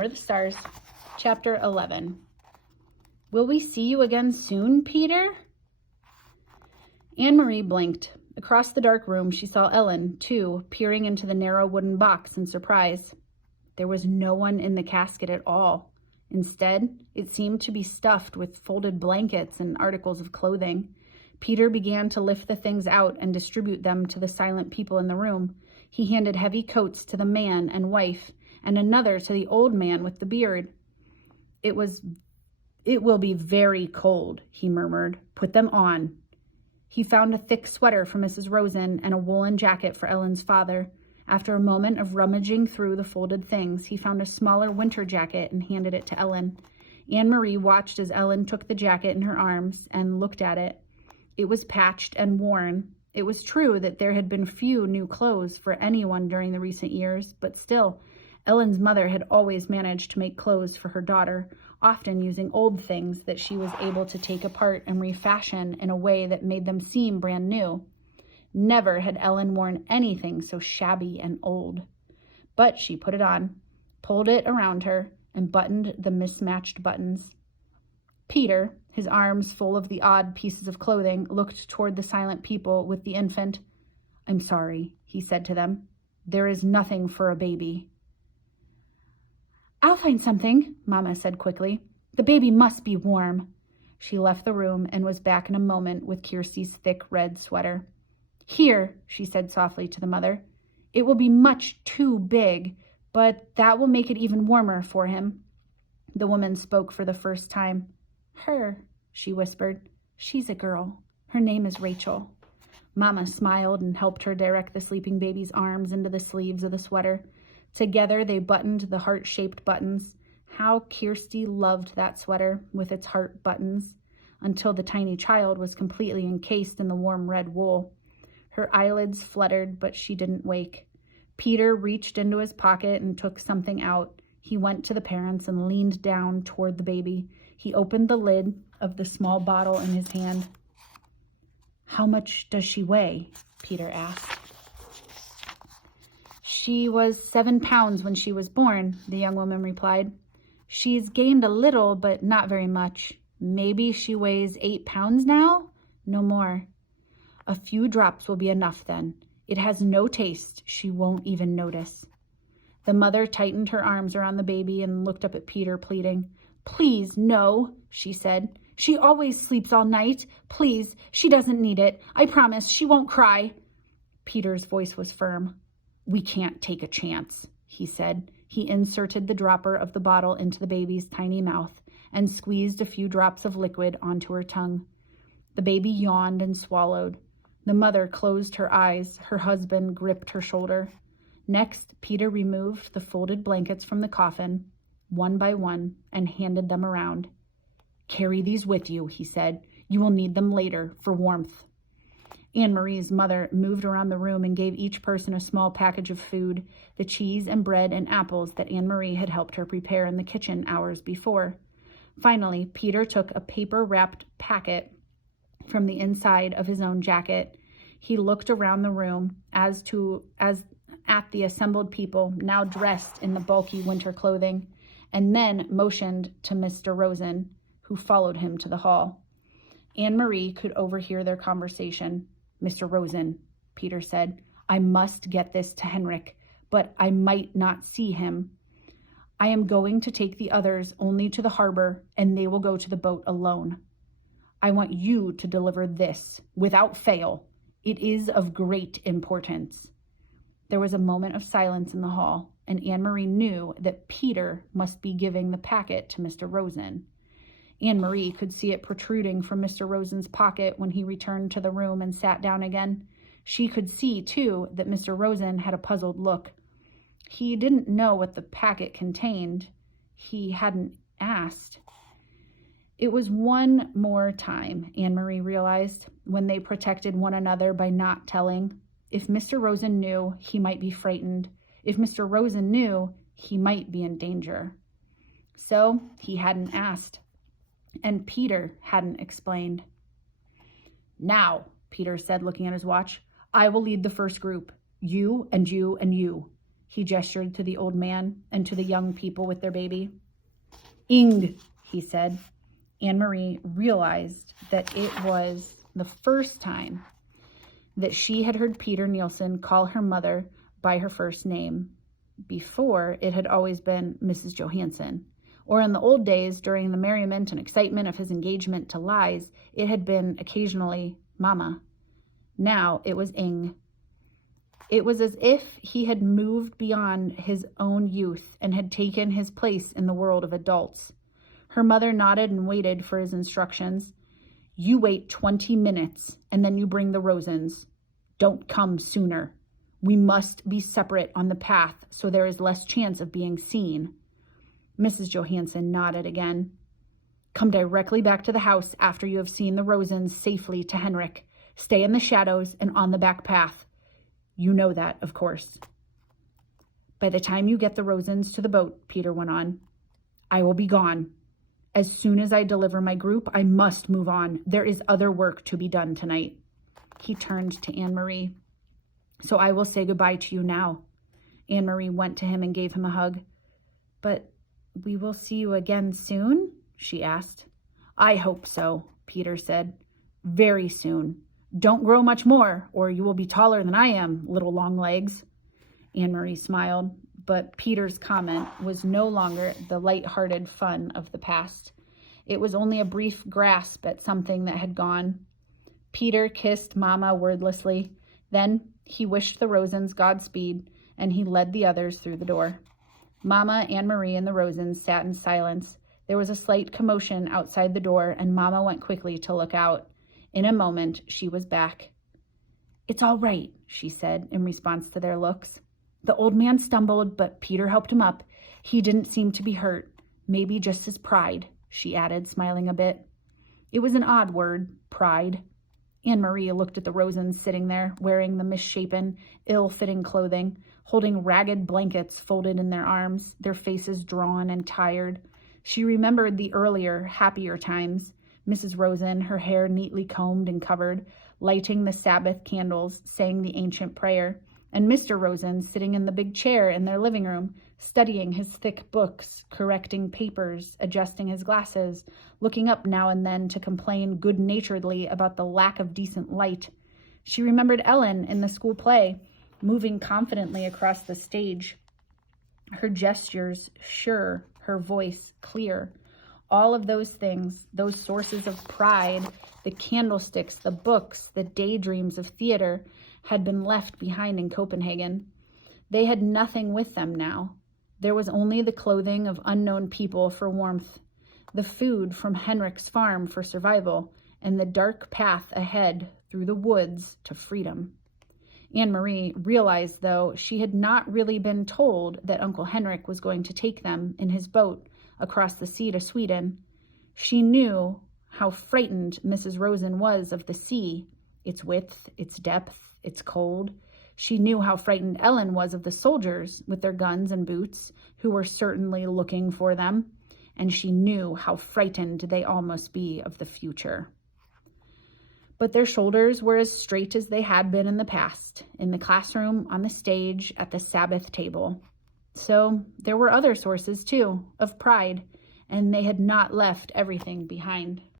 For the Stars, Chapter 11. Will we see you again soon, Peter? Anne-Marie blinked. Across the dark room, she saw Ellen, too, peering into the narrow wooden box in surprise. There was no one in the casket at all. Instead, it seemed to be stuffed with folded blankets and articles of clothing. Peter began to lift the things out and distribute them to the silent people in the room. He handed heavy coats to the man and wife, and another to the old man with the beard. It will be very cold, he murmured. Put them on. He found a thick sweater for Mrs. Rosen and a woolen jacket for Ellen's father. After a moment of rummaging through the folded things, he found a smaller winter jacket and handed it to Ellen. Anne-Marie watched as Ellen took the jacket in her arms and looked at it. It was patched and worn. It was true that there had been few new clothes for anyone during the recent years, but still, Ellen's mother had always managed to make clothes for her daughter, often using old things that she was able to take apart and refashion in a way that made them seem brand new. Never had Ellen worn anything so shabby and old. But she put it on, pulled it around her, and buttoned the mismatched buttons. Peter, his arms full of the odd pieces of clothing, looked toward the silent people with the infant. "I'm sorry," he said to them. "There is nothing for a baby." "I'll find something," Mama said quickly. "The baby must be warm." She left the room and was back in a moment with Kirsty's thick red sweater. "Here," she said softly to the mother. "It will be much too big, but that will make it even warmer for him." The woman spoke for the first time. "Her," she whispered. "She's a girl. Her name is Rachel." Mama smiled and helped her direct the sleeping baby's arms into the sleeves of the sweater. Together they buttoned the heart-shaped buttons. How Kirsty loved that sweater with its heart buttons, until the tiny child was completely encased in the warm red wool. Her eyelids fluttered, but she didn't wake. Peter reached into his pocket and took something out. He went to the parents and leaned down toward the baby. He opened the lid of the small bottle in his hand. "How much does she weigh?" Peter asked. "She was 7 pounds when she was born," the young woman replied. "She's gained a little, but not very much. Maybe she weighs 8 pounds now? No more." "A few drops will be enough then. It has no taste. She won't even notice." The mother tightened her arms around the baby and looked up at Peter, pleading. "Please, no," she said. "She always sleeps all night. Please, she doesn't need it. I promise she won't cry." Peter's voice was firm. "We can't take a chance," he said. He inserted the dropper of the bottle into the baby's tiny mouth and squeezed a few drops of liquid onto her tongue. The baby yawned and swallowed. The mother closed her eyes. Her husband gripped her shoulder. Next, Peter removed the folded blankets from the coffin, one by one, and handed them around. "Carry these with you," he said. "You will need them later for warmth." Anne-Marie's mother moved around the room and gave each person a small package of food, the cheese and bread and apples that Anne-Marie had helped her prepare in the kitchen hours before. Finally, Peter took a paper-wrapped packet from the inside of his own jacket. He looked around the room as at the assembled people, now dressed in the bulky winter clothing, and then motioned to Mr. Rosen, who followed him to the hall. Anne-Marie could overhear their conversation. "Mr. Rosen," Peter said, "I must get this to Henrik, but I might not see him. I am going to take the others only to the harbor, and they will go to the boat alone. I want you to deliver this, without fail. It is of great importance." There was a moment of silence in the hall, and Anne-Marie knew that Peter must be giving the packet to Mr. Rosen. Anne-Marie could see it protruding from Mr. Rosen's pocket when he returned to the room and sat down again. She could see, too, that Mr. Rosen had a puzzled look. He didn't know what the packet contained. He hadn't asked. It was one more time, Anne-Marie realized, when they protected one another by not telling. If Mr. Rosen knew, he might be frightened. If Mr. Rosen knew, he might be in danger. So he hadn't asked. And Peter hadn't explained. "Now," Peter said, looking at his watch, "I will lead the first group. You and you and you. He gestured to the old man and to the young people with their baby. Ing, he said. Anne-Marie realized that it was the first time that she had heard Peter Nielsen call her mother by her first name. Before, it had always been Mrs. Johansson. Or in the old days, during the merriment and excitement of his engagement to Lize, it had been occasionally Mama. Now it was Ing. It was as if he had moved beyond his own youth and had taken his place in the world of adults. Her mother nodded and waited for his instructions. You wait 20 minutes, and then you bring the Rosens. Don't come sooner. We must be separate on the path so there is less chance of being seen. Mrs. Johansson nodded again. Come directly back to the house after you have seen the Rosens safely to Henrik. Stay in the shadows and on the back path. You know that, of course. By the time you get the Rosens to the boat, Peter went on, I will be gone. As soon as I deliver my group, I must move on. There is other work to be done tonight. He turned to Anne-Marie. So I will say goodbye to you now. Anne-Marie went to him and gave him a hug. But we will see you again soon? She asked. I hope so, Peter said. Very soon. Don't grow much more, or you will be taller than I am, little long legs. Anne-Marie smiled, but Peter's comment was no longer the light-hearted fun of the past. It was only a brief grasp at something that had gone. Peter kissed Mama wordlessly. Then he wished the Rosens Godspeed, and he led the others through the door. Mama, Anne-Marie, and the Rosens sat in silence. There was a slight commotion outside the door, and Mama went quickly to look out. In a moment, she was back. It's all right, she said in response to their looks. The old man stumbled, but Peter helped him up. He didn't seem to be hurt. Maybe just his pride, she added, smiling a bit. It was an odd word, pride. Anne-Marie looked at the Rosens sitting there, wearing the misshapen, ill-fitting clothing, holding ragged blankets folded in their arms, their faces drawn and tired. She remembered the earlier, happier times. Mrs. Rosen, her hair neatly combed and covered, lighting the Sabbath candles, saying the ancient prayer, and Mr. Rosen sitting in the big chair in their living room, studying his thick books, correcting papers, adjusting his glasses, looking up now and then to complain good-naturedly about the lack of decent light. She remembered Ellen in the school play, moving confidently across the stage, her gestures sure, her voice clear. All of those things, those sources of pride, the candlesticks, the books, the daydreams of theater, had been left behind in Copenhagen. They had nothing with them now. There was only the clothing of unknown people for warmth, the food from Henrik's farm for survival, and the dark path ahead through the woods to freedom. Anne-Marie realized, though, she had not really been told that Uncle Henrik was going to take them in his boat across the sea to Sweden. She knew how frightened Mrs. Rosen was of the sea, its width, its depth, its cold. She knew how frightened Ellen was of the soldiers with their guns and boots, who were certainly looking for them, and she knew how frightened they all must be of the future. But their shoulders were as straight as they had been in the past, in the classroom, on the stage, at the Sabbath table. So there were other sources, too, of pride, and they had not left everything behind.